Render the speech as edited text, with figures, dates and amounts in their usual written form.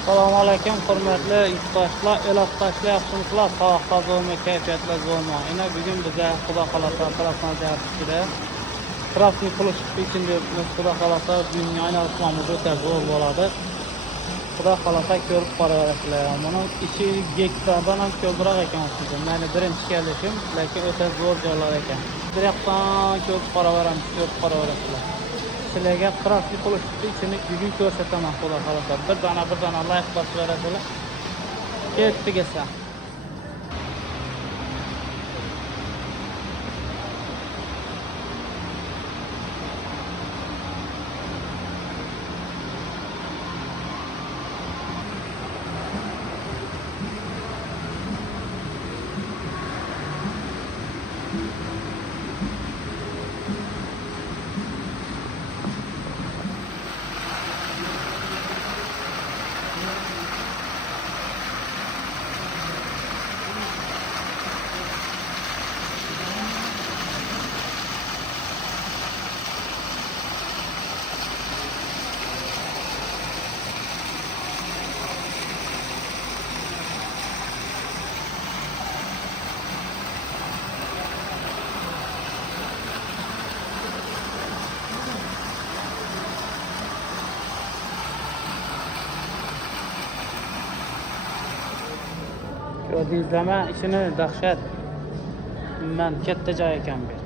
Assalomu alaykum, hurmatli yurtdoshlar, elobtoshlar, yaxshimisizlar, sog'liqda zo'rmi, kayfiyatlar zo'rmi? Yana bugun biza Xudo xolasa tarafdan ichida krasniy pul chiqdi için deyapmiz. Xudo xolasa dunyo aylanishimiz o'ta zo'r bo'ladi. Xudo xolasa ko'rib boraverasizlar. Buning ichi gektardan ham ko'proq ekan sizga. Meni birinchi kelishim, lekin o'ta zo'r joylar ekan. Bir yoqdan ko'rib boraverasizlar. Sizlarga krasniy pul chiqdi içini bugun ko'rsataman Xudo xolasa. Bir dona like bosib ketdik esa. Gördüğünüz zaman işini dahşet. Ben katta joy ekan bu.